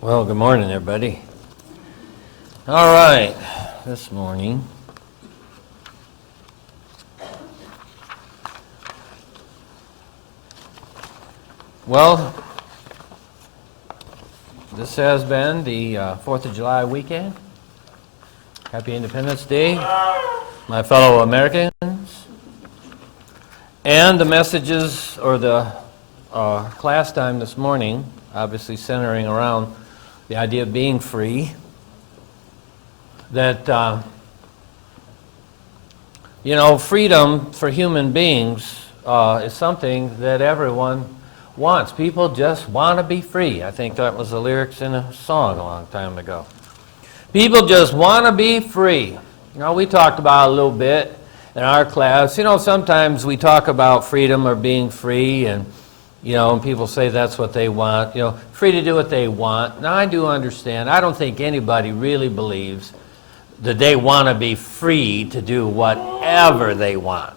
Well, good morning, everybody. All right, this morning, well, this has been the 4th of July weekend. Happy Independence Day, my fellow Americans. And the messages, or the class time this morning, obviously centering around the idea of being free, that, freedom for human beings is something that everyone wants. People just want to be free. I think that was the lyrics in a song a long time ago. People just want to be free. We talked about it a little bit in our class. Sometimes we talk about freedom or being free, and people say that's what they want, free to do what they want. Now, I do understand. I don't think anybody really believes that they want to be free to do whatever they want.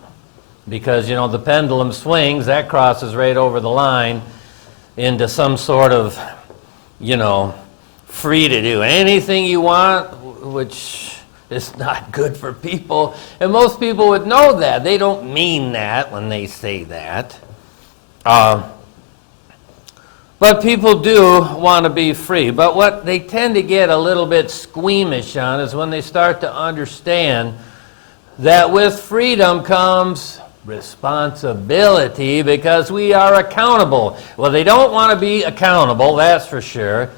Because, the pendulum swings, that crosses right over the line into some sort of, free to do anything you want, which is not good for people. And most people would know that. They don't mean that when they say that. But people do want to be free. But what they tend to get a little bit squeamish on is when they start to understand that with freedom comes responsibility, because we are accountable. Well, they don't want to be accountable, that's for sure.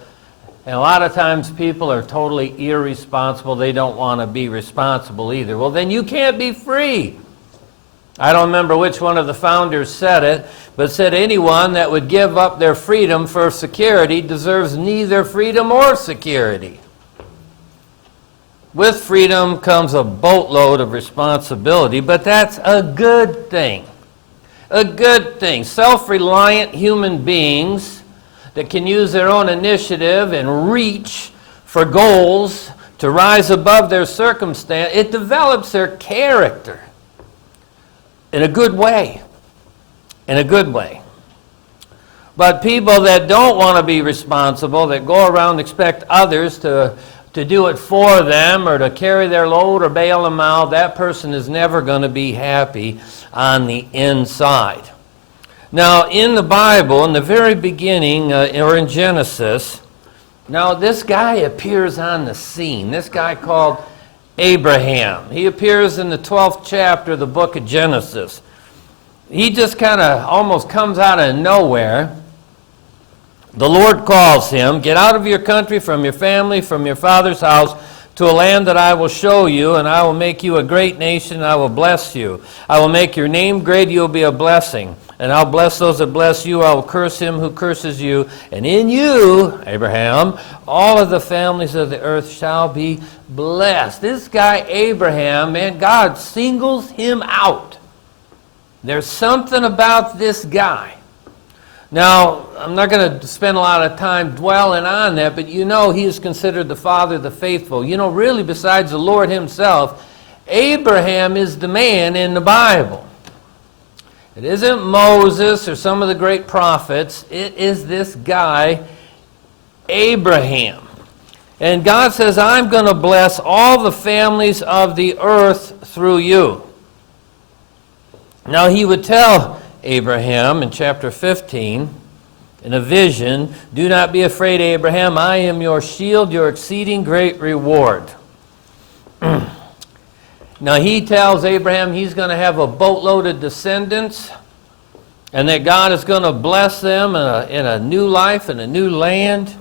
And a lot of times people are totally irresponsible. They don't want to be responsible either. Well, then you can't be free. I don't remember which one of the founders said it, but said anyone that would give up their freedom for security deserves neither freedom or security. With freedom comes a boatload of responsibility, but that's a good thing. A good thing. Self-reliant human beings that can use their own initiative and reach for goals to rise above their circumstance, it develops their character. In a good way. In a good way. But people that don't want to be responsible, that go around and expect others to do it for them or to carry their load or bail them out, that person is never going to be happy on the inside. Now, in the Bible, in the very beginning, or in Genesis, now this guy appears on the scene. This guy called Abraham. He appears in the 12th chapter of the book of Genesis. He just kind of almost comes out of nowhere. The Lord calls him, "Get out of your country, from your family, from your father's house, to a land that I will show you, and I will make you a great nation, and I will bless you. I will make your name great, you will be a blessing. And I'll bless those that bless you, I will curse him who curses you. And in you, Abraham, all of the families of the earth shall be blessed." This guy Abraham, man, God singles him out. There's something about this guy. Now, I'm not going to spend a lot of time dwelling on that, but he is considered the father of the faithful. Really, besides the Lord himself, Abraham is the man in the Bible. It isn't Moses or some of the great prophets. It is this guy, Abraham. And God says, "I'm going to bless all the families of the earth through you." Now, he would tell Abraham in chapter 15, in a vision, "Do not be afraid, Abraham. I am your shield, your exceeding great reward." Now, he tells Abraham he's going to have a boatload of descendants and that God is going to bless them in a new life, in a new land.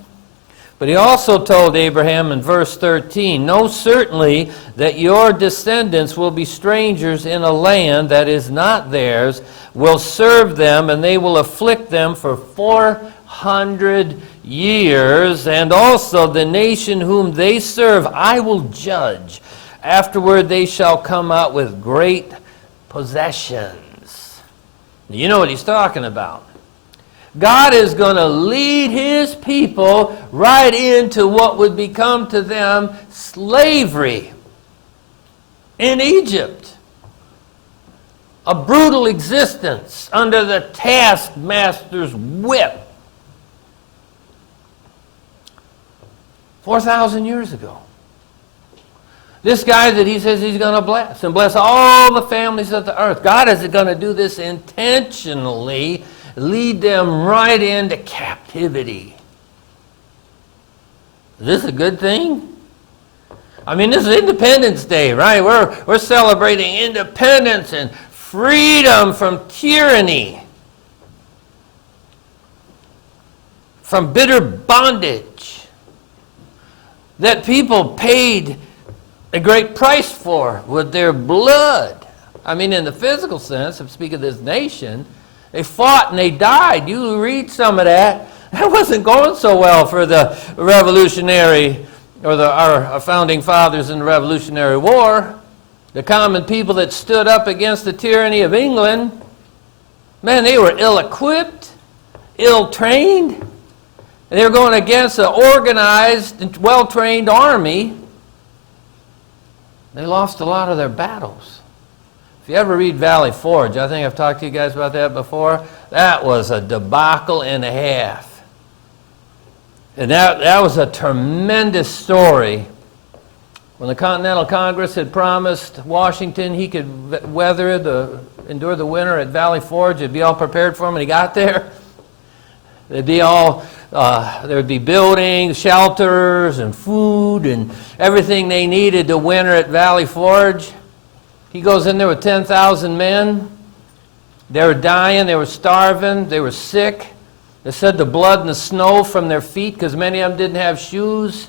But he also told Abraham in verse 13, "Know certainly that your descendants will be strangers in a land that is not theirs, will serve them, and they will afflict them for 400 years. And also the nation whom they serve I will judge. Afterward they shall come out with great possessions." You know what he's talking about. God is going to lead his people right into what would become to them slavery in Egypt. A brutal existence under the taskmaster's whip. 4,000 years ago. This guy that he says he's going to bless, and bless all the families of the earth. God is going to do this intentionally, lead them right into captivity. Is this a good thing? I mean, this is Independence Day, right? We're celebrating independence and freedom from tyranny, from bitter bondage that people paid a great price for with their blood. I mean, in the physical sense, if I speak of this nation, they fought and they died. You read some of that. That wasn't going so well for the revolutionary, or our founding fathers in the Revolutionary War. The common people that stood up against the tyranny of England, man, they were ill-equipped, ill-trained. And they were going against an organized and well-trained army. They lost a lot of their battles. If you ever read Valley Forge, I think I've talked to you guys about that before, that was a debacle and a half. And that was a tremendous story. When the Continental Congress had promised Washington he could endure the winter at Valley Forge, it'd be all prepared for him when he got there. There'd be there'd be buildings, shelters, and food, and everything they needed to winter at Valley Forge. He goes in there with 10,000 men. They were dying, they were starving, they were sick. They said the blood and the snow from their feet, because many of them didn't have shoes.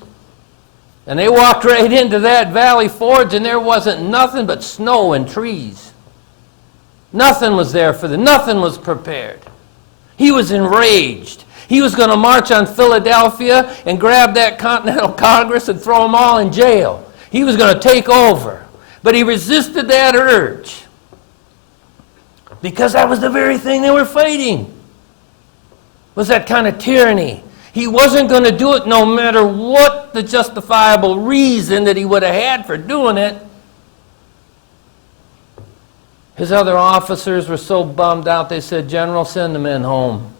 And they walked right into that Valley Forge, and there wasn't nothing but snow and trees. Nothing was there for them. Nothing was prepared. He was enraged. He was going to march on Philadelphia and grab that Continental Congress and throw them all in jail. He was going to take over. But he resisted that urge, because that was the very thing they were fighting, was that kind of tyranny. He wasn't going to do it no matter what the justifiable reason that he would have had for doing it. His other officers were so bummed out, they said, "General, send the men home."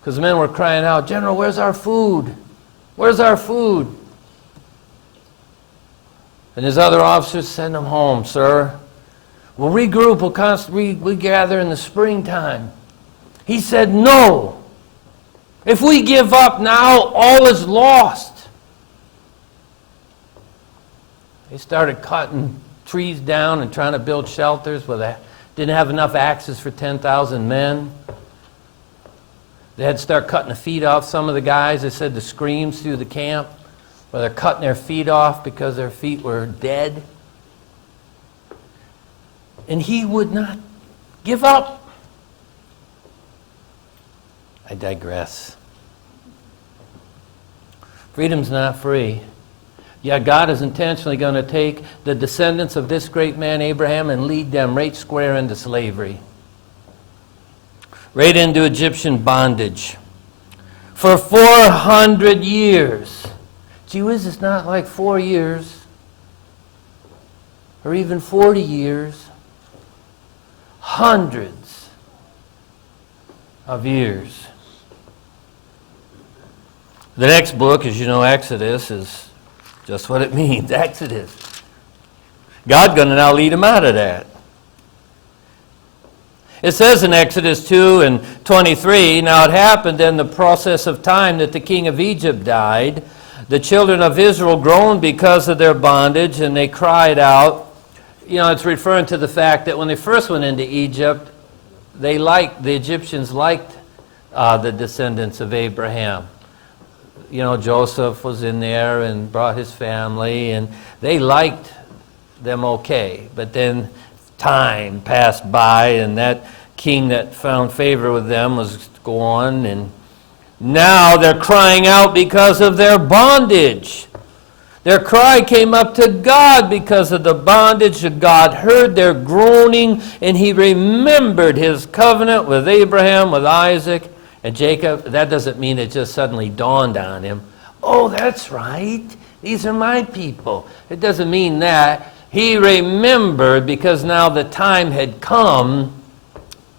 Because the men were crying out, "General, where's our food? Where's our food?" And his other officers, "Send them home, sir. We'll regroup, we'll gather in the springtime." He said, "No. If we give up now, all is lost." They started cutting trees down and trying to build shelters where they didn't have enough axes for 10,000 men. They had to start cutting the feet off some of the guys. They said the screams through the camp, where they're cutting their feet off because their feet were dead. And he would not give up. I digress. Freedom's not free. Yet God is intentionally going to take the descendants of this great man Abraham and lead them right square into slavery. Right into Egyptian bondage. For 400 years. Gee whiz, it's not like 4 years. Or even 40 years. Hundreds of years. The next book, as you know, Exodus, is just what it means, Exodus. God's going to now lead them out of that. It says in Exodus 2 and 23, "Now it happened in the process of time that the king of Egypt died. The children of Israel groaned because of their bondage, and they cried out." You know, it's referring to the fact that when they first went into Egypt, the Egyptians liked the descendants of Abraham. You know, Joseph was in there and brought his family, and they liked them okay. But then time passed by, and that king that found favor with them was gone, and now they're crying out because of their bondage. Their cry came up to God because of the bondage. God heard their groaning, and he remembered his covenant with Abraham, with Isaac, and Jacob. That doesn't mean it just suddenly dawned on him, "Oh, that's right. These are my people." It doesn't mean that. He remembered because now the time had come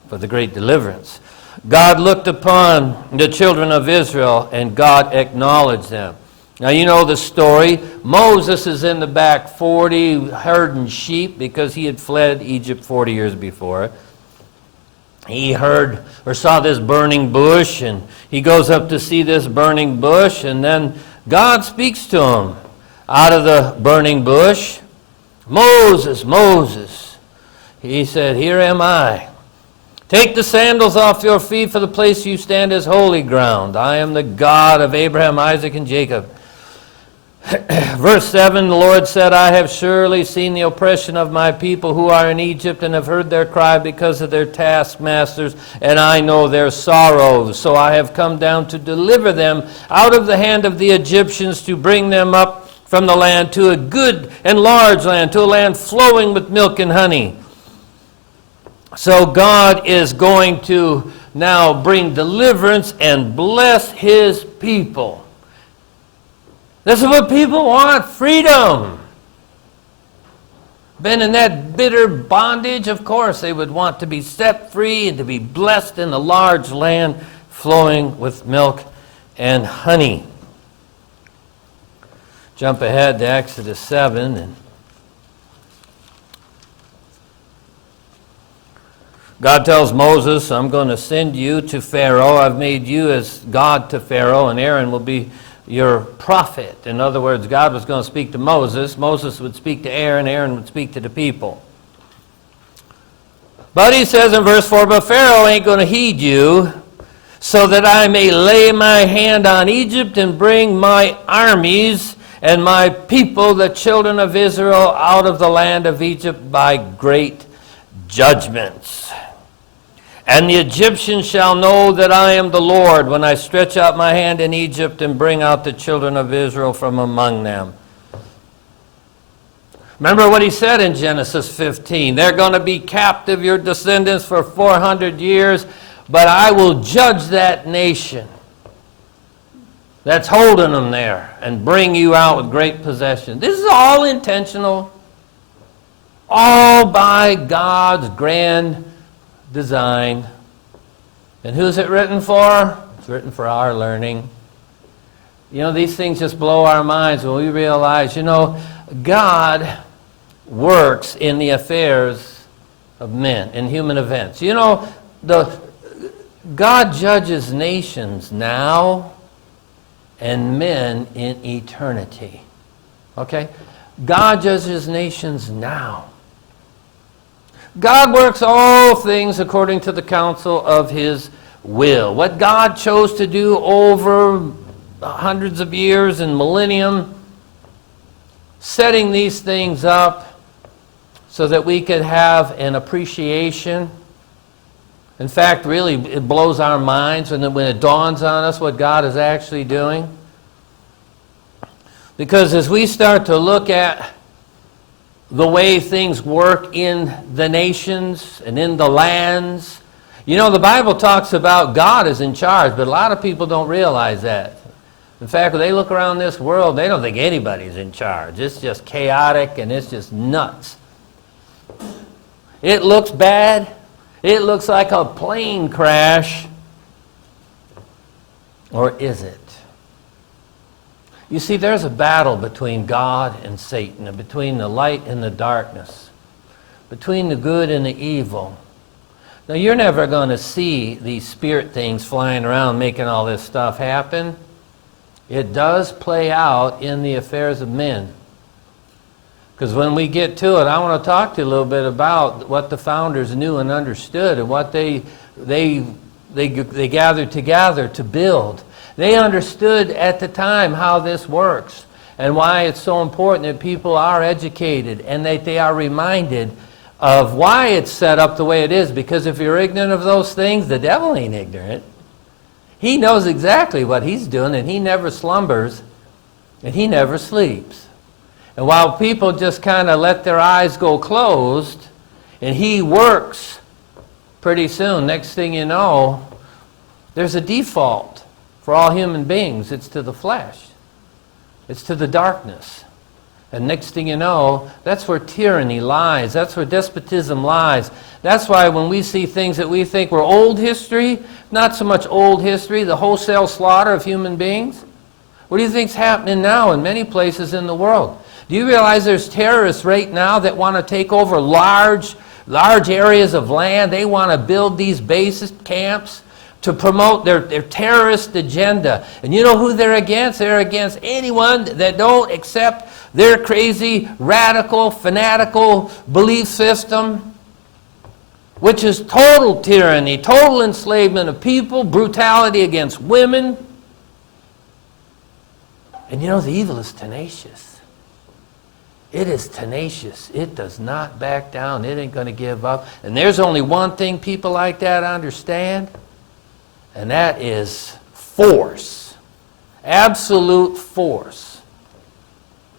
for the great deliverance. God looked upon the children of Israel, and God acknowledged them. Now, you know the story. Moses is in the back 40 herding sheep because he had fled Egypt 40 years before. He heard or saw this burning bush, and he goes up to see this burning bush, and then God speaks to him out of the burning bush. Moses, Moses. He said, here am I. Take the sandals off your feet, for the place you stand is holy ground. I am the God of Abraham, Isaac, and Jacob. Verse 7, the Lord said, I have surely seen the oppression of my people who are in Egypt, and have heard their cry because of their taskmasters, and I know their sorrows. So I have come down to deliver them out of the hand of the Egyptians, to bring them up from the land to a good and large land, to a land flowing with milk and honey. So God is going to now bring deliverance and bless his people. This is what people want, freedom. Been in that bitter bondage, of course they would want to be set free and to be blessed in a large land flowing with milk and honey. Jump ahead to Exodus 7. And God tells Moses, I'm going to send you to Pharaoh. I've made you as God to Pharaoh, and Aaron will be your prophet. In other words, God was going to speak to Moses. Moses would speak to Aaron. Aaron would speak to the people. But he says in verse 4, but Pharaoh ain't going to heed you, so that I may lay my hand on Egypt and bring my armies and my people, the children of Israel, out of the land of Egypt by great judgments. And the Egyptians shall know that I am the Lord when I stretch out my hand in Egypt and bring out the children of Israel from among them. Remember what he said in Genesis 15. They're going to be captive, your descendants, for 400 years, but I will judge that nation that's holding them there and bring you out with great possession. This is all intentional, all by God's grand design. And who's it written for? It's written for our learning. You know, these things just blow our minds when we realize, you know, God works in the affairs of men, in human events. You know, God judges nations now and men in eternity. Okay? God judges nations now. God works all things according to the counsel of his will. What God chose to do over hundreds of years and millennium, setting these things up so that we could have an appreciation. In fact, really, it blows our minds when it dawns on us what God is actually doing. Because as we start to look at the way things work in the nations and in the lands. You know, the Bible talks about God is in charge, but a lot of people don't realize that. In fact, when they look around this world, they don't think anybody's in charge. It's just chaotic and it's just nuts. It looks bad. It looks like a plane crash. Or is it? You see, there's a battle between God and Satan, and between the light and the darkness, between the good and the evil. Now, you're never going to see these spirit things flying around making all this stuff happen. It does play out in the affairs of men. Because when we get to it, I want to talk to you a little bit about what the founders knew and understood and what they gathered together to build. They understood at the time how this works and why it's so important that people are educated and that they are reminded of why it's set up the way it is. Because if you're ignorant of those things, the devil ain't ignorant. He knows exactly what he's doing, and he never slumbers and he never sleeps. And while people just kind of let their eyes go closed and he works, pretty soon, next thing you know, there's a default. For all human beings, it's to the flesh. It's to the darkness. And next thing you know, that's where tyranny lies. That's where despotism lies. That's why when we see things that we think were old history, not so much old history, the wholesale slaughter of human beings. What do you think's happening now in many places in the world? Do you realize there's terrorists right now that want to take over large areas of land? They want to build these bases, camps, to promote their terrorist agenda. And you know who they're against? They're against anyone that don't accept their crazy, radical, fanatical belief system, which is total tyranny, total enslavement of people, brutality against women. And you know, the evil is tenacious. It is tenacious. It does not back down. It ain't going to give up. And there's only one thing people like that understand, and that is force. Absolute force.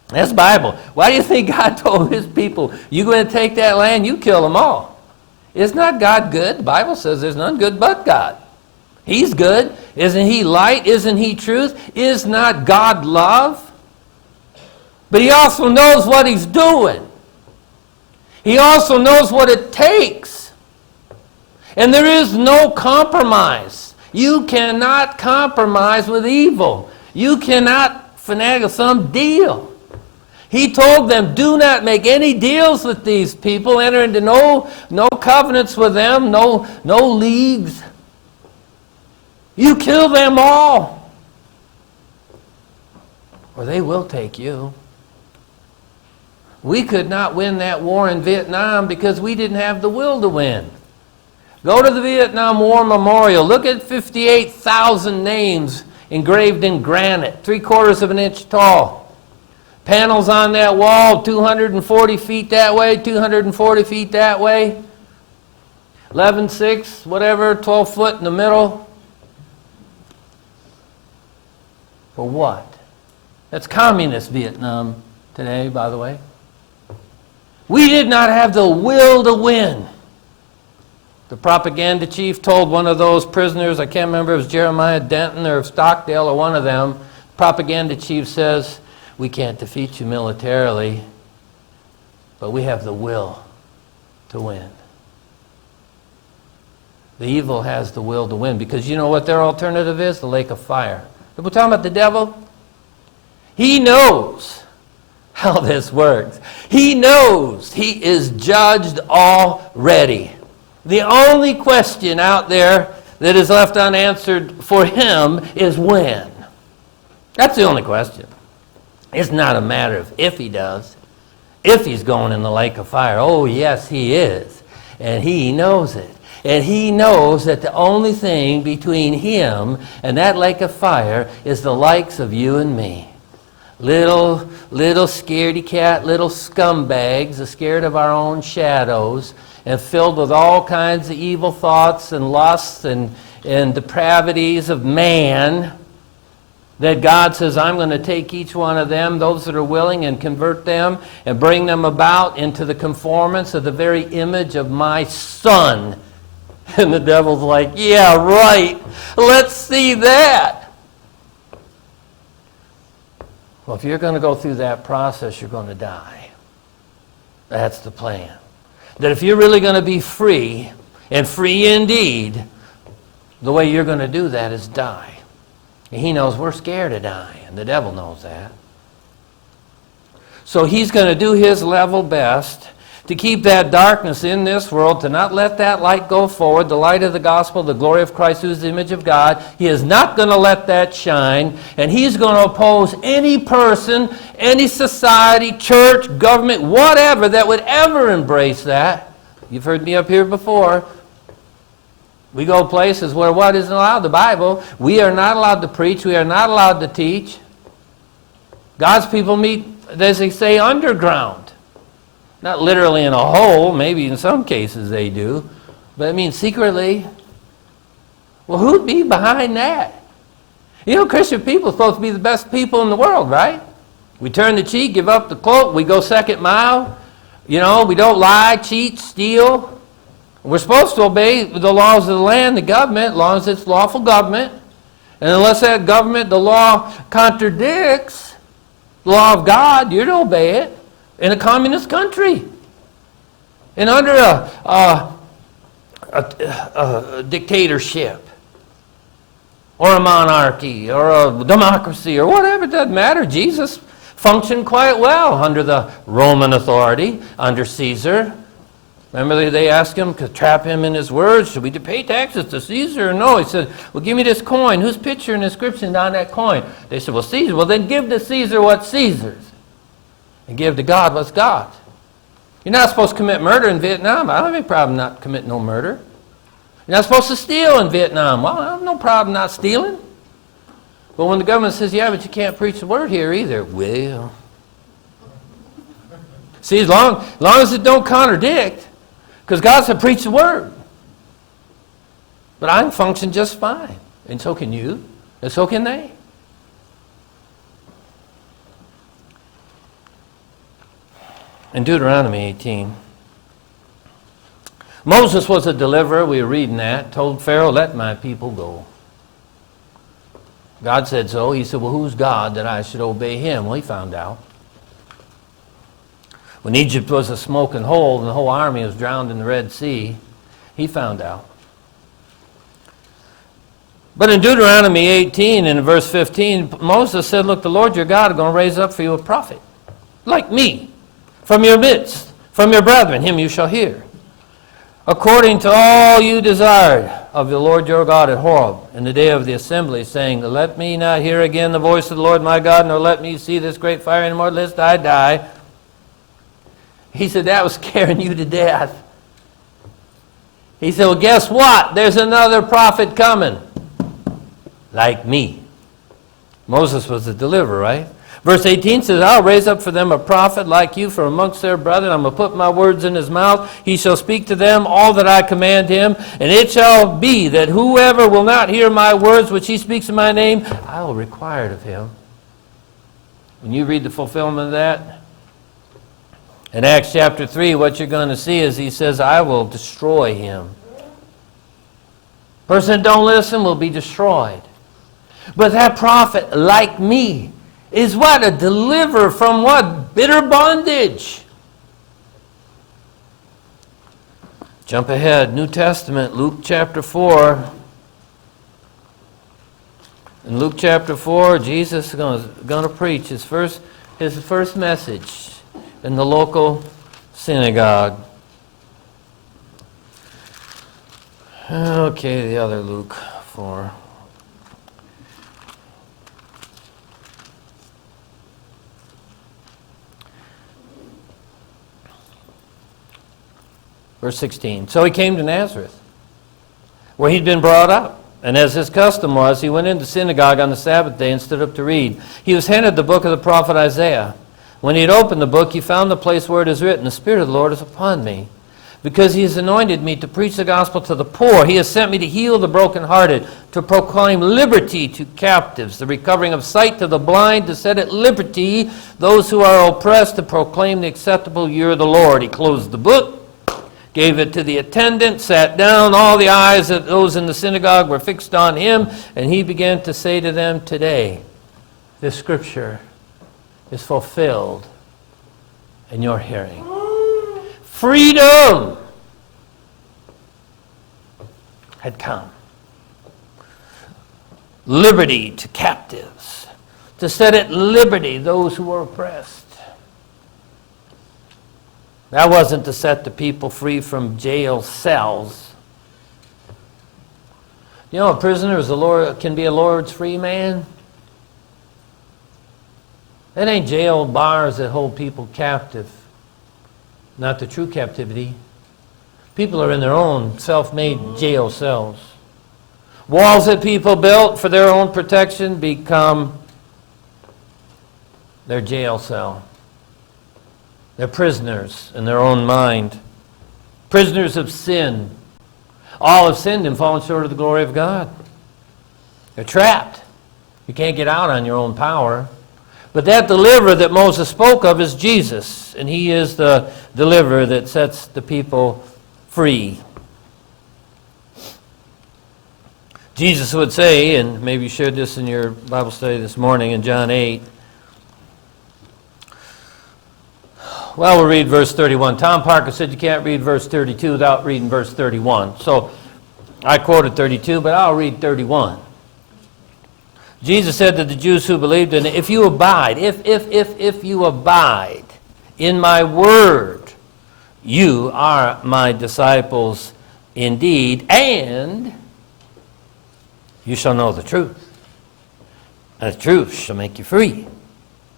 That's Bible. Why do you think God told his people, you're going to take that land, you kill them all? Is not God good? The Bible says there's none good but God. He's good. Isn't he light? Isn't he truth? Is not God love? But he also knows what he's doing. He also knows what it takes. And there is no compromise. You cannot compromise with evil. You cannot finagle some deal. He told them, do not make any deals with these people. Enter into no covenants with them, no leagues. You kill them all, or they will take you. We could not win that war in Vietnam because we didn't have the will to win. Go to the Vietnam War Memorial. Look at 58,000 names engraved in granite, 3/4 of an inch tall. Panels on that wall, 240 feet that way, 240 feet that way. 11.6, whatever, 12 foot in the middle. For what? That's communist Vietnam today, by the way. We did not have the will to win. The propaganda chief told one of those prisoners, I can't remember if it was Jeremiah Denton or Stockdale or one of them, propaganda chief says, we can't defeat you militarily, but we have the will to win. The evil has the will to win because you know what their alternative is? The lake of fire. We're talking about the devil. He knows how this works. He knows he is judged already. The only question out there that is left unanswered for him is when. That's the only question. It's not a matter of if he does, if he's going in the lake of fire. Oh, yes, he is. And he knows it. And he knows that the only thing between him and that lake of fire is the likes of you and me. Little scaredy cat, little scumbags, scared of our own shadows, and filled with all kinds of evil thoughts and lusts and depravities of man, that God says, I'm going to take each one of them, those that are willing, and convert them and bring them about into the conformance of the very image of my Son. And the devil's like, yeah, right. Let's see that. Well, if you're going to go through that process, you're going to die. That's the plan. That if you're really going to be free, and free indeed, the way you're going to do that is die. And he knows we're scared to die, and the devil knows that. So he's going to do his level best to keep that darkness in this world, to not let that light go forward, the light of the gospel, the glory of Christ, who is the image of God. He is not going to let that shine, and he's going to oppose any person, any society, church, government, whatever, that would ever embrace that. You've heard me up here before. We go places where what isn't allowed? The Bible. We are not allowed to preach. We are not allowed to teach. God's people meet, as they say, underground. Not literally in a hole, maybe in some cases they do, but I mean secretly. Well, who'd be behind that? You know, Christian people are supposed to be the best people in the world, right? We turn the cheek, give up the cloak, we go second mile. You know, we don't lie, cheat, steal. We're supposed to obey the laws of the land, the government, as long as it's lawful government. And unless that government, the law, contradicts, The law of God, you'd obey it. In a communist country. And under a dictatorship. Or a monarchy. Or a democracy. Or whatever, it doesn't matter. Jesus functioned quite well under the Roman authority, under Caesar. Remember they asked him to trap him in his words, should we pay taxes to Caesar or no? He said, well, give me this coin. Whose picture and inscription on that coin? They said, well, Caesar. Well, then give to Caesar what's Caesar's. And give to God what's God's. You're not supposed to commit murder in Vietnam. I don't have any problem not committing no murder. You're not supposed to steal in Vietnam. Well, I have no problem not stealing. But when the government says, yeah, but you can't preach the word here either. Well, see, as long as it don't contradict, because God said, preach the word. But I can function just fine. And so can you. And so can they. In Deuteronomy 18, Moses was a deliverer. We were reading that. Told Pharaoh, let my people go. God said so. He said, well, who's God that I should obey him? Well, he found out. When Egypt was a smoking hole and the whole army was drowned in the Red Sea, he found out. But in Deuteronomy 18, in verse 15, Moses said, look, the Lord your God is going to raise up for you a prophet, like me, from your midst, from your brethren, him you shall hear. According to all you desired of the Lord your God at Horeb in the day of the assembly, saying, let me not hear again the voice of the Lord my God, nor let me see this great fire anymore, lest I die. He said, that was scaring you to death. He said, well, guess what? There's another prophet coming. Like me. Moses was the deliverer, right? Verse 18 says, I'll raise up for them a prophet like you from amongst their brethren. I'm going to put my words in his mouth. He shall speak to them all that I command him. And it shall be that whoever will not hear my words which he speaks in my name, I will require it of him. When you read the fulfillment of that, in Acts chapter 3, what you're going to see is he says, I will destroy him. Person that don't listen will be destroyed. But that prophet, like me, is what? A deliverer from what? Bitter bondage. Jump ahead. New Testament, Luke chapter 4. In Luke chapter 4, Jesus is going to preach his first message in the local synagogue. Okay, the other Luke 4. Verse 16. So he came to Nazareth, where he'd been brought up. And as his custom was, he went into the synagogue on the Sabbath day and stood up to read. He was handed the book of the prophet Isaiah. When he had opened the book, he found the place where it is written, the Spirit of the Lord is upon me, because he has anointed me to preach the gospel to the poor. He has sent me to heal the brokenhearted, to proclaim liberty to captives, the recovering of sight to the blind, to set at liberty those who are oppressed, to proclaim the acceptable year of the Lord. He closed the book, gave it to the attendant, sat down. All the eyes of those in the synagogue were fixed on him, and he began to say to them, today, this scripture is fulfilled in your hearing. Freedom had come. Liberty to captives, to set at liberty those who were oppressed. That wasn't to set the people free from jail cells. You know, a prisoner can be a Lord's free man. That ain't jail bars that hold people captive. Not the true captivity. People are in their own self-made jail cells. Walls that people built for their own protection become their jail cell. They're prisoners in their own mind. Prisoners of sin. All have sinned and fallen short of the glory of God. They're trapped. You can't get out on your own power. But that deliverer that Moses spoke of is Jesus, and he is the deliverer that sets the people free. Jesus would say, and maybe you shared this in your Bible study this morning in John 8, Well, we'll read verse 31. Tom Parker said you can't read verse 32 without reading verse 31. So I quoted 32, but I'll read 31. Jesus said to the Jews who believed in it, if you abide, if you abide in my word, you are my disciples indeed, and you shall know the truth. And the truth shall make you free.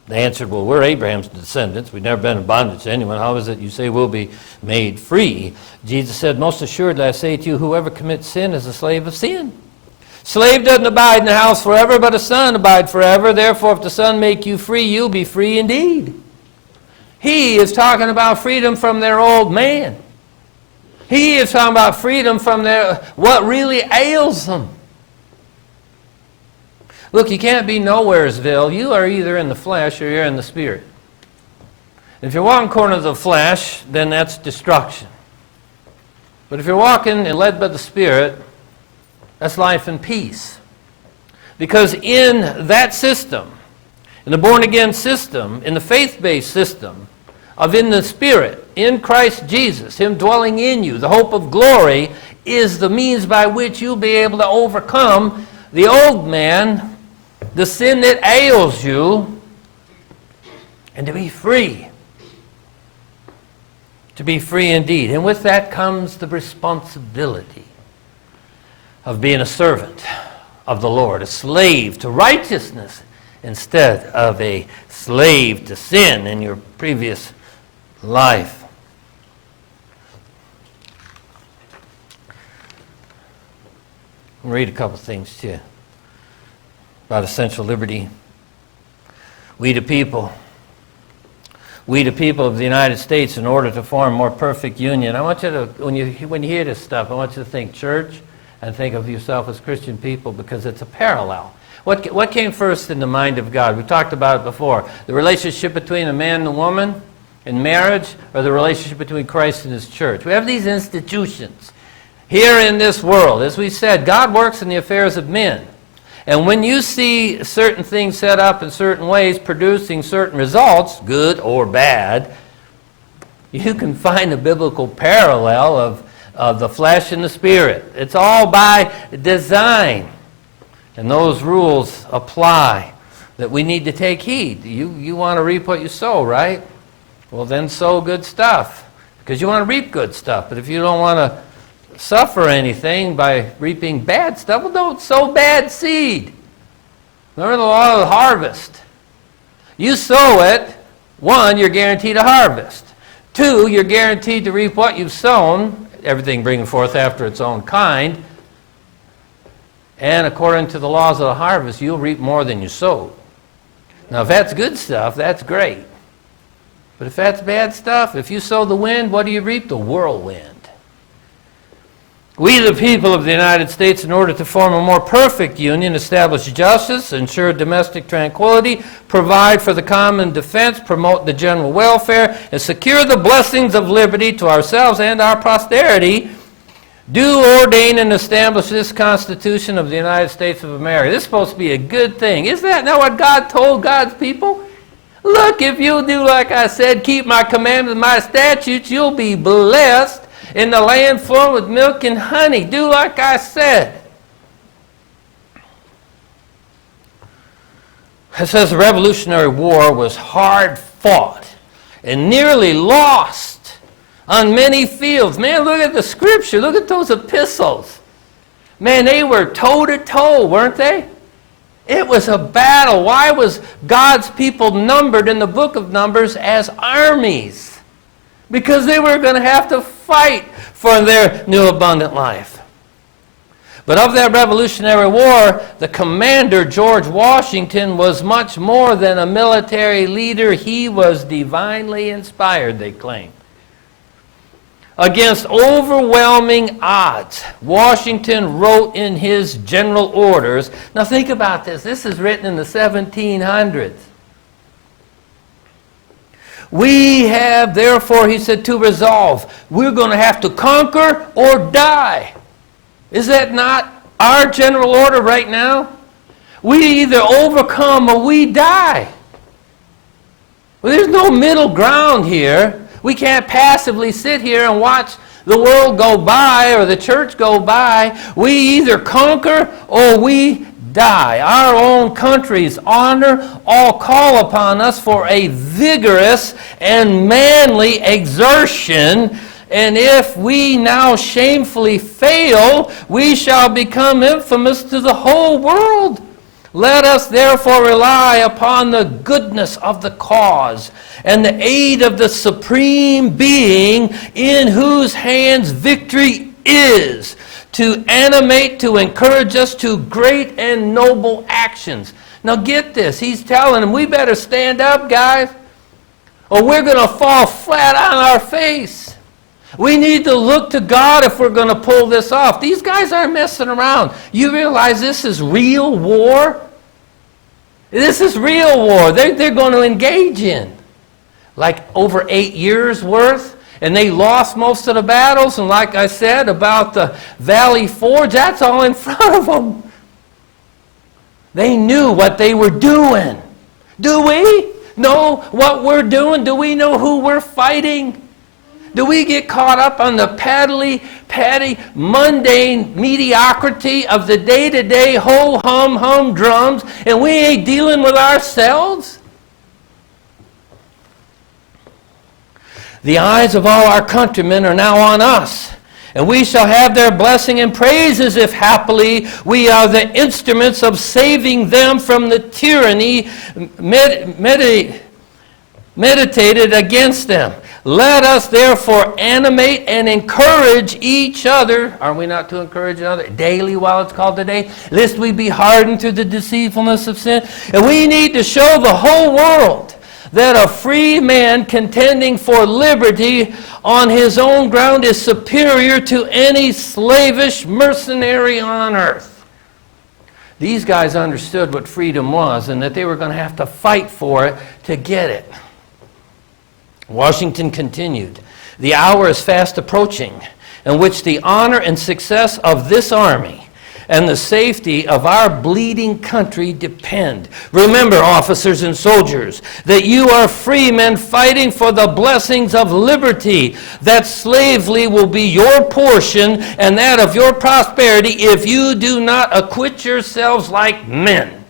They answered, well, we're Abraham's descendants. We've never been in bondage to anyone. How is it you say we'll be made free? Jesus said, most assuredly I say to you, whoever commits sin is a slave of sin. Slave doesn't abide in the house forever, but a son abide forever. Therefore, if the Son make you free, you'll be free indeed. He is talking about freedom from their old man. He is talking about freedom from what really ails them. Look, you can't be nowheresville. You are either in the flesh or you're in the spirit. If you're walking according to the flesh, then that's destruction. But if you're walking and led by the Spirit, that's life and peace. Because in that system, in the born-again system, in the faith-based system, of in the Spirit, in Christ Jesus, Him dwelling in you, the hope of glory, is the means by which you'll be able to overcome the old man, the sin that ails you, and to be free. To be free indeed. And with that comes the responsibility of being a servant of the Lord, a slave to righteousness instead of a slave to sin in your previous life. I'll read a couple things to you about essential liberty. We the people of the United States, in order to form a more perfect union, I want you to, when you hear this stuff, I want you to think church and think of yourself as Christian people, because it's a parallel. What came first in the mind of God? We talked about it before. The relationship between a man and a woman in marriage, or the relationship between Christ and His church. We have these institutions here in this world. As we said, God works in the affairs of men. And when you see certain things set up in certain ways, producing certain results, good or bad, you can find a biblical parallel of the flesh and the spirit. It's all by design. And those rules apply, that we need to take heed. You want to reap what you sow, right? Well, then sow good stuff, because you want to reap good stuff. But if you don't want to suffer anything by reaping bad stuff, well, don't sow bad seed. Remember the law of the harvest. You sow it, 1, you're guaranteed a harvest. 2, you're guaranteed to reap what you've sown, everything bringing forth after its own kind. And according to the laws of the harvest, you'll reap more than you sowed. Now, if that's good stuff, that's great. But if that's bad stuff, if you sow the wind, what do you reap? The whirlwind. We, the people of the United States, in order to form a more perfect union, establish justice, ensure domestic tranquility, provide for the common defense, promote the general welfare, and secure the blessings of liberty to ourselves and our posterity, do ordain and establish this Constitution of the United States of America. This is supposed to be a good thing. Isn't that not what God told God's people? Look, if you do like I said, keep my commandments and my statutes, you'll be blessed in the land flowing with milk and honey. Do like I said. It says the Revolutionary War was hard fought and nearly lost on many fields. Man, look at the scripture. Look at those epistles. Man, they were toe to toe, weren't they? It was a battle. Why was God's people numbered in the book of Numbers as armies? Because they were going to have to fight for their new abundant life. But of that Revolutionary War, the commander, George Washington, was much more than a military leader. He was divinely inspired, they claim. Against overwhelming odds, Washington wrote in his general orders. Now think about this. This is written in the 1700s. We have, therefore, he said, to resolve. We're going to have to conquer or die. Is that not our general order right now? We either overcome or we die. Well, there's no middle ground here. We can't passively sit here and watch the world go by or the church go by. We either conquer or we die. Our own country's honor all call upon us for a vigorous and manly exertion. And if we now shamefully fail, we shall become infamous to the whole world. Let us therefore rely upon the goodness of the cause and the aid of the Supreme Being, in whose hands victory is, to animate, to encourage us to great and noble actions. Now get this, he's telling them, we better stand up, guys, or we're going to fall flat on our face. We need to look to God if we're going to pull this off. These guys aren't messing around. You realize this is real war? This is real war. They're going to engage in. Like over 8 years worth. And they lost most of the battles. And like I said about the Valley Forge, that's all in front of them. They knew what they were doing. Do we know what we're doing? Do we know who we're fighting? Do we get caught up on the patty, mundane mediocrity of the day-to-day ho-hum drums, and we ain't dealing with ourselves? The eyes of all our countrymen are now on us, and we shall have their blessing and praises if happily we are the instruments of saving them from the tyranny meditated against them. Let us therefore animate and encourage each other. Are we not to encourage each other daily while it's called today? Lest we be hardened through the deceitfulness of sin. And we need to show the whole world that a free man contending for liberty on his own ground is superior to any slavish mercenary on earth. These guys understood what freedom was and that they were going to have to fight for it to get it. Washington continued, the hour is fast approaching in which the honor and success of this army and the safety of our bleeding country depend. Remember, officers and soldiers, that you are free men fighting for the blessings of liberty, that slavery will be your portion and that of your prosperity if you do not acquit yourselves like men.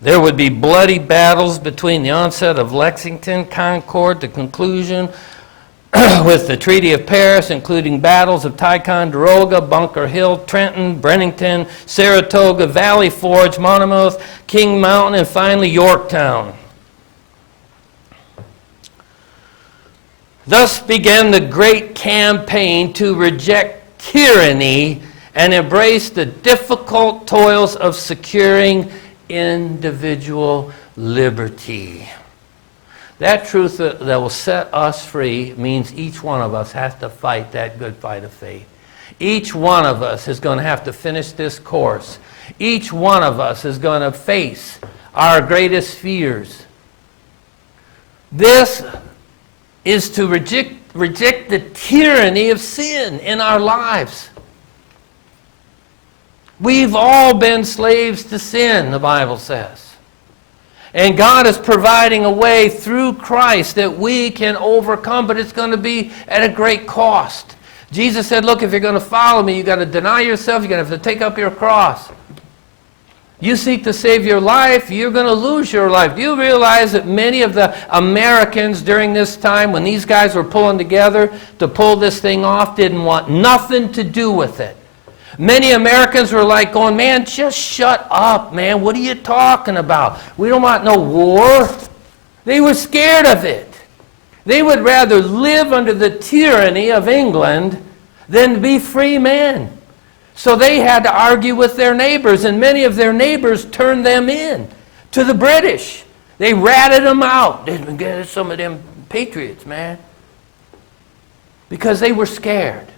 There would be bloody battles between the onset of Lexington, Concord, the conclusion with the Treaty of Paris, including battles of Ticonderoga, Bunker Hill, Trenton, Bennington, Saratoga, Valley Forge, Monmouth, King Mountain, and finally Yorktown. Thus began the great campaign to reject tyranny and embrace the difficult toils of securing individual liberty. That truth that will set us free means each one of us has to fight that good fight of faith. Each one of us is going to have to finish this course. Each one of us is going to face our greatest fears. This is to reject the tyranny of sin in our lives. We've all been slaves to sin, the Bible says. And God is providing a way through Christ that we can overcome, but it's going to be at a great cost. Jesus said, look, if you're going to follow me, you've got to deny yourself, you're going to have to take up your cross. You seek to save your life, you're going to lose your life. Do you realize that many of the Americans during this time, when these guys were pulling together to pull this thing off, didn't want nothing to do with it? Many Americans were like going, man, just shut up, man. What are you talking about? We don't want no war. They were scared of it. They would rather live under the tyranny of England than be free men. So they had to argue with their neighbors, and many of their neighbors turned them in to the British. They ratted them out. They'd get some of them patriots, man. Because they were scared.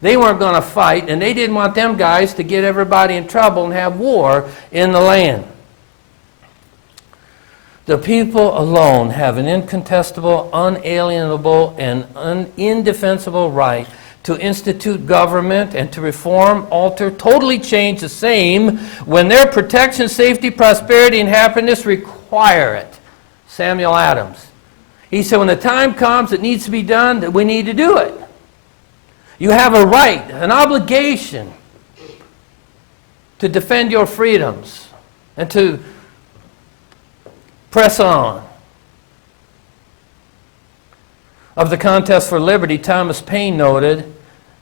They weren't going to fight, and they didn't want them guys to get everybody in trouble and have war in the land. The people alone have an incontestable, unalienable, and indefensible right to institute government and to reform, alter, totally change the same when their protection, safety, prosperity, and happiness require it. Samuel Adams. He said, when the time comes it needs to be done, that we need to do it. You have a right, an obligation to defend your freedoms and to press on. Of the contest for liberty, Thomas Paine noted,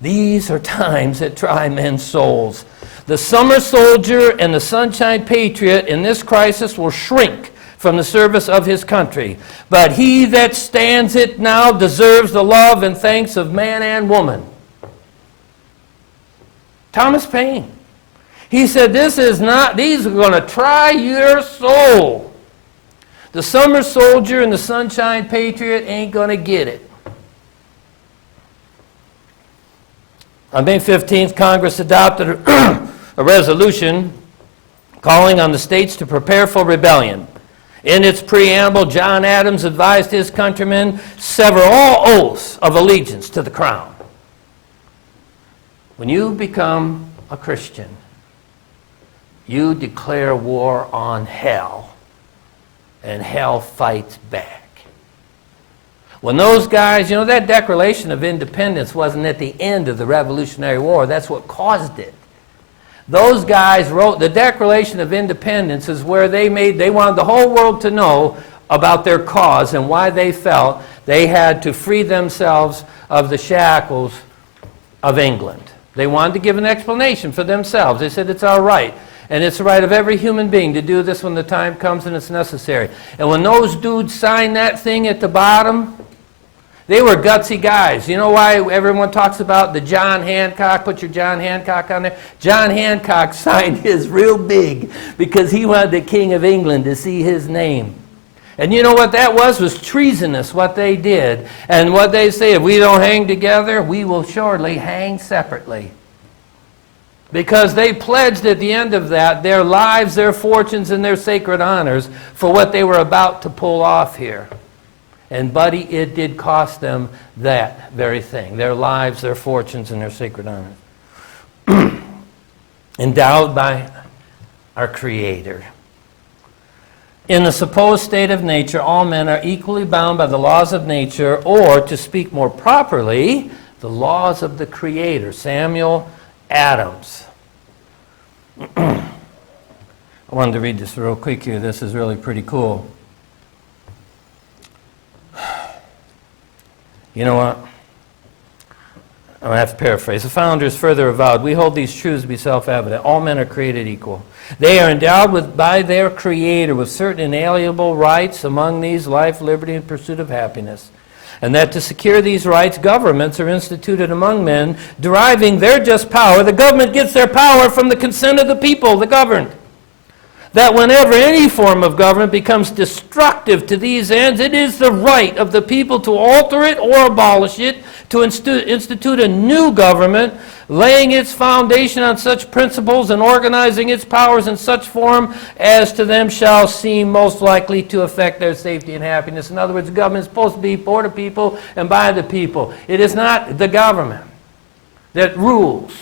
these are times that try men's souls. The summer soldier and the sunshine patriot in this crisis will shrink from the service of his country. But he that stands it now deserves the love and thanks of man and woman. Thomas Paine. He said, these are going to try your soul. The summer soldier and the sunshine patriot ain't going to get it. On May 15th, Congress adopted a resolution calling on the states to prepare for rebellion. In its preamble, John Adams advised his countrymen sever all oaths of allegiance to the crown. When you become a Christian, you declare war on hell, and hell fights back. When those guys, that Declaration of Independence wasn't at the end of the Revolutionary War. That's what caused it. Those guys wrote the Declaration of Independence is where they wanted the whole world to know about their cause and why they felt they had to free themselves of the shackles of England. They wanted to give an explanation for themselves. They said it's our right. And it's the right of every human being to do this when the time comes and it's necessary. And when those dudes signed that thing at the bottom, they were gutsy guys. You know why everyone talks about the John Hancock? Put your John Hancock on there. John Hancock signed his real big because he wanted the King of England to see his name. And you know what that was treasonous, what they did. And what they say, if we don't hang together, we will surely hang separately. Because they pledged at the end of that their lives, their fortunes, and their sacred honors for what they were about to pull off here. And buddy, it did cost them that very thing. Their lives, their fortunes, and their sacred honors. Endowed by our Creator. In the supposed state of nature, all men are equally bound by the laws of nature, or, to speak more properly, the laws of the Creator. Samuel Adams. I wanted to read this real quick here. This is really pretty cool. You know what? I'm going to have to paraphrase. The founders further avowed, we hold these truths to be self-evident. All men are created equal. They are endowed by their Creator with certain inalienable rights, among these life, liberty, and pursuit of happiness. And that to secure these rights, governments are instituted among men, deriving their just power. The government gets their power from the consent of the people, the governed. That whenever any form of government becomes destructive to these ends, it is the right of the people to alter it or abolish it, to institute a new government, laying its foundation on such principles and organizing its powers in such form as to them shall seem most likely to affect their safety and happiness. In other words, the government is supposed to be for the people and by the people. It is not the government that rules.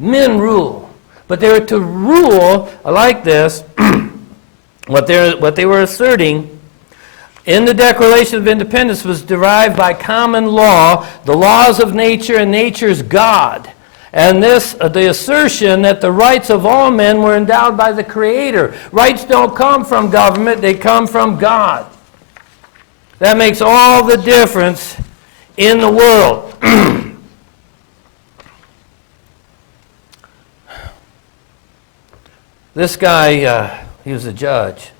Men rule. But they were to rule like this. What they were asserting in the Declaration of Independence was derived by common law, the laws of nature and nature's God. And the assertion that the rights of all men were endowed by the Creator. Rights don't come from government, they come from God. That makes all the difference in the world. This guy, he was a judge.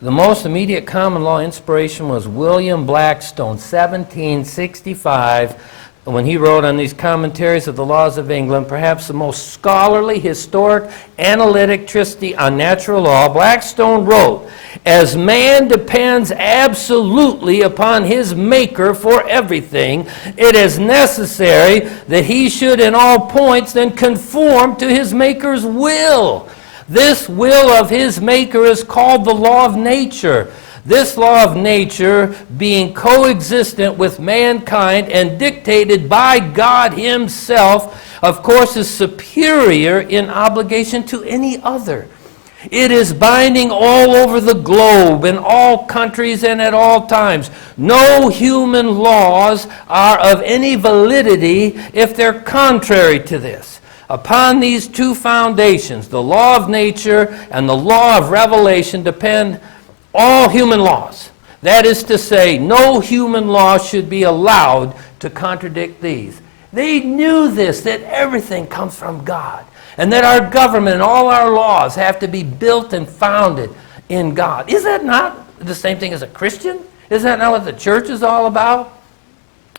The most immediate common law inspiration was William Blackstone, 1765, when he wrote on these commentaries of the laws of England, perhaps the most scholarly, historic, analytic treatise on natural law. Blackstone wrote, as man depends absolutely upon his Maker for everything, it is necessary that he should in all points then conform to his Maker's will. This will of his Maker is called the law of nature. This law of nature, being coexistent with mankind and dictated by God himself, of course, is superior in obligation to any other. It is binding all over the globe, in all countries and at all times. No human laws are of any validity if they're contrary to this. Upon these two foundations, the law of nature and the law of revelation, depend all human laws. That is to say, no human law should be allowed to contradict these. They knew this, that everything comes from God, and that our government and all our laws have to be built and founded in God. Is that not the same thing as a Christian? Is that not what the church is all about?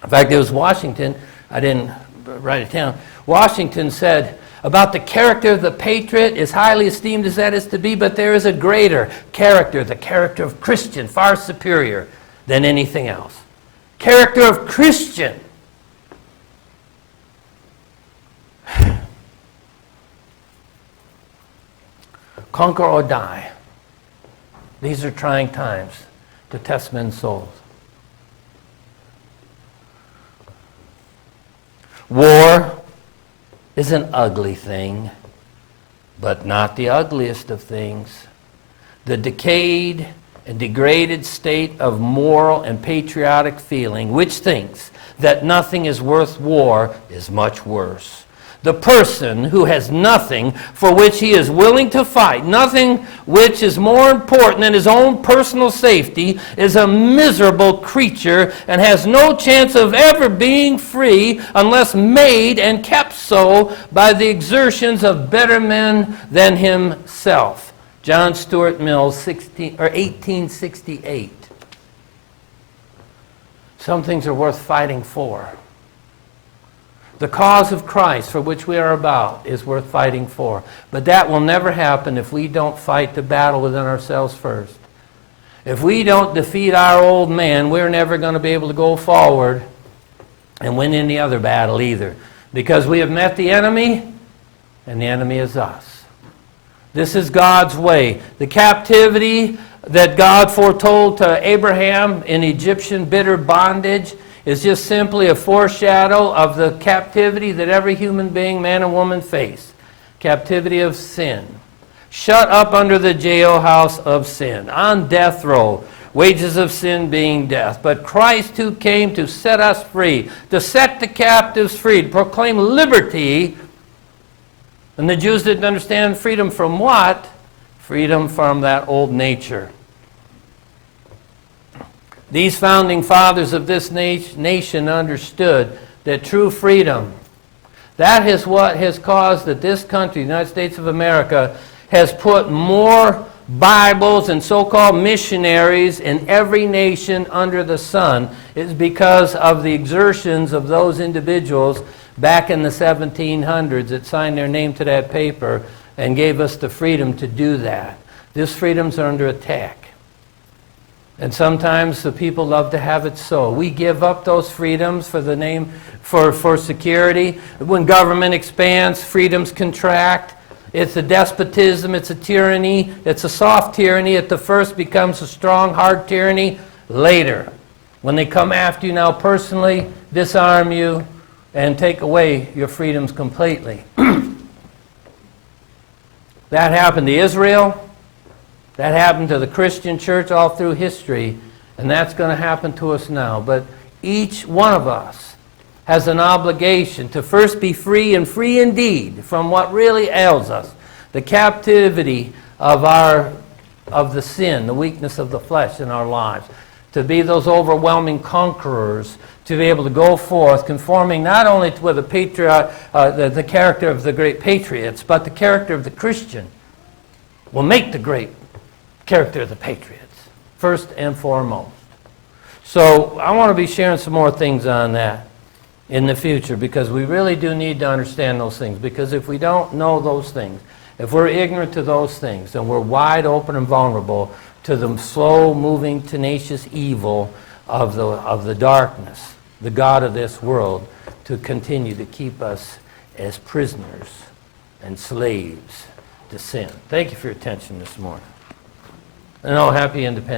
In fact, it was Washington, I didn't write it down. Washington said about the character of the patriot, is highly esteemed as that is to be, but there is a greater character, the character of Christian, far superior than anything else. Character of Christian. Conquer or die. These are trying times to test men's souls. War is an ugly thing, but not the ugliest of things. The decayed and degraded state of moral and patriotic feeling, which thinks that nothing is worth war, is much worse. The person who has nothing for which he is willing to fight, nothing which is more important than his own personal safety, is a miserable creature and has no chance of ever being free unless made and kept so by the exertions of better men than himself. John Stuart Mill, 1868. Some things are worth fighting for. The cause of Christ for which we are about is worth fighting for. But that will never happen if we don't fight the battle within ourselves first. If we don't defeat our old man, we're never going to be able to go forward and win any other battle either. Because we have met the enemy, and the enemy is us. This is God's way. The captivity that God foretold to Abraham in Egyptian bitter bondage is just simply a foreshadow of the captivity that every human being, man and woman, face. Captivity of sin. Shut up under the jailhouse of sin, on death row, wages of sin being death. But Christ who came to set us free, to set the captives free, to proclaim liberty. And the Jews didn't understand freedom from what? Freedom from that old nature. These founding fathers of this nation understood that true freedom, that is what has caused that this country, the United States of America, has put more Bibles and so-called missionaries in every nation under the sun. It's because of the exertions of those individuals back in the 1700s that signed their name to that paper and gave us the freedom to do that. These freedoms are under attack. And sometimes the people love to have it so. We give up those freedoms for the name, for security. When government expands, freedoms contract. It's a despotism, it's a tyranny, it's a soft tyranny. At the first becomes a strong, hard tyranny later. When they come after you now personally, disarm you, and take away your freedoms completely. That happened to Israel. That happened to the Christian church all through history, and that's going to happen to us now. But each one of us has an obligation to first be free and free indeed from what really ails us, the captivity of the sin, the weakness of the flesh in our lives, to be those overwhelming conquerors, to be able to go forth conforming not only to the character of the great patriots, but the character of the Christian will make the great character of the patriots, first and foremost. So I want to be sharing some more things on that in the future, because we really do need to understand those things. Because if we don't know those things, if we're ignorant to those things, then we're wide open and vulnerable to the slow-moving, tenacious evil of the darkness, the god of this world, to continue to keep us as prisoners and slaves to sin. Thank you for your attention this morning. And all happy independence.